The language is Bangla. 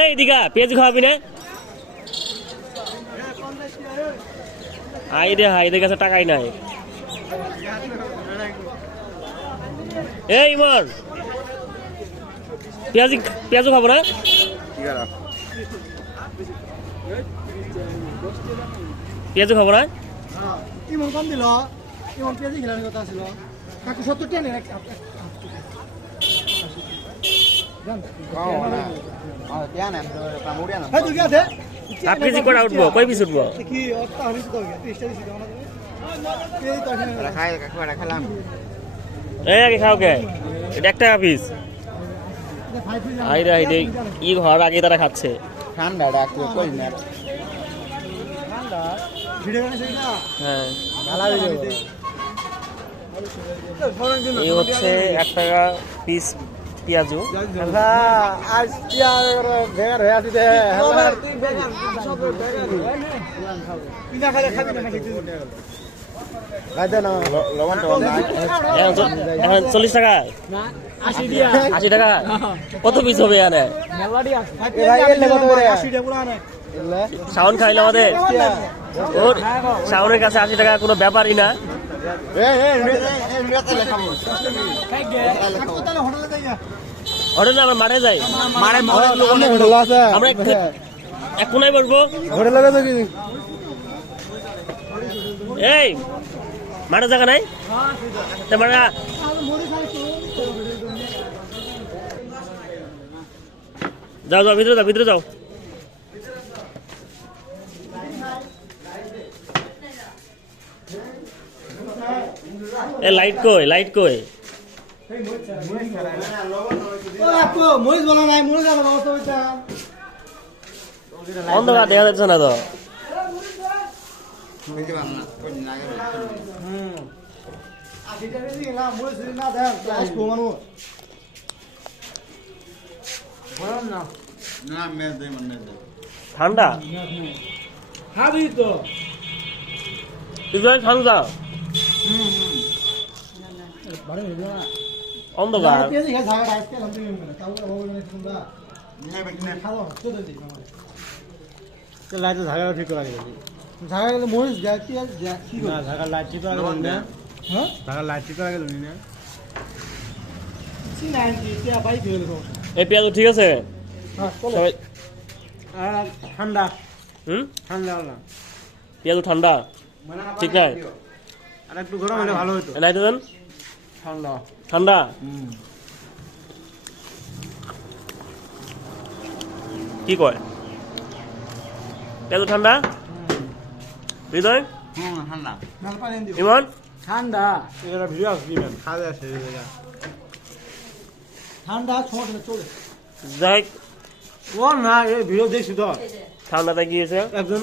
এই দিঘা, পেঁয়াজ খাওয়াবি না? হাই রে হাই রে কাছে টাকাই নাই। এই ইমন, পেঁয়াজ পেঁয়াজও খাব না? পেঁয়াজও খাব না? ইমন কম দিল, ইমন পেঁয়াজই খেলার কথা ছিল। কাকু সত্তর টেনে হাফ কেজি করে উঠবো কয় পিস উঠবো এই আগে খাও কে এটা একটা পিস আই রে হাই ই ঘর আগে তারা খাচ্ছে কই না ভিডিও হ্যাঁ ভালো হচ্ছে এক পিস পেঁয়াজু। আজ কি আর বেগার হয়ে। চ- এখন চল্লিশ টাকা। না 80 দিয়া। আশি টাকা। কত পিস হবে এখানে? মেলাডি আছে। ভাই এলে কত করে 80 টাকা পুরা আনে। শাওন খাইলে আমাদের। ওর শাওনের কাছে আশি টাকা কোনো ব্যাপারই না। হোটেলে আমরা মাঠে যাই মারে হোটেল আছে। আমরা কোনায় বসবো হোটেলে যাবে কি? এই মাঠে জায়গা নাই? মানে যাও যাও ভিতরে যাও ভিতরে যাও। এ লাইট কই লাইট কই? ও আপু মরিস বলা নাই মরিস আর ব্যবস্থা হইতা অন্ধকার দেখা যাচ্ছে না তো? ঠান্ডা? ঠান্ডা। দিই লাইট ঝাগা ঠিক করে দিই ঝাগা গেলে না ঝাগা লাইট ঠিক করে হ্যাঁ? ঝাগা লাইট ঠিক করে গেল না? এই পেঁয়াজ ঠিক আছে? হ্যাঁ সবাই ঠান্ডা হুম? ঠান্ডা না। পেঁয়াজ ঠান্ডা ঠিক নাই? আর একটু গরম হলে ভালো হতো। নাইট্রোজেন ঠান্ডা। ঠান্ডা? কি কয়? এত ঠান্ডা? হৃদয়? ইমন? ঠান্ডা। এটা যাই। ও না এই ভিডিও দেখছি তো। ঠান্ডাটা গিয়েছে একজন